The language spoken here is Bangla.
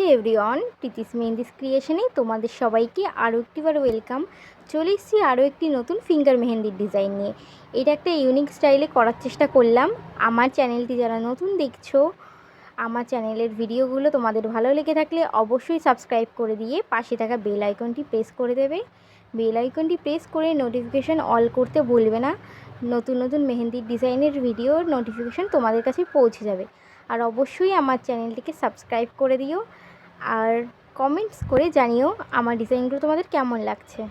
হে এভরিওয়ান, প্রীতিস মেহেন্দিস ক্রিয়েশনে তোমাদের সবাইকে আরও একটিবার ওয়েলকাম। চলে এসেছি আরও একটি নতুন ফিঙ্গার মেহেন্দির ডিজাইন নিয়ে। এটা একটা ইউনিক স্টাইলে করার চেষ্টা করলাম। আমার চ্যানেলটি যারা নতুন দেখছো, আমার চ্যানেলের ভিডিওগুলো তোমাদের ভালো লেগে থাকলে অবশ্যই সাবস্ক্রাইব করে দিয়ে পাশে থাকা বেল আইকনটি প্রেস করে দেবে। বেল আইকনটি প্রেস করে নোটিফিকেশান অল করতে ভুলবে না। নতুন নতুন মেহেন্দির ডিজাইনের ভিডিওর নোটিফিকেশান তোমাদের কাছে পৌঁছে যাবে। আর অবশ্যই আমার চ্যানেলটিকে সাবস্ক্রাইব করে দিও আর কমেন্টস করে জানিও আমার ডিজাইনগুলো তোমাদের কেমন লাগছে।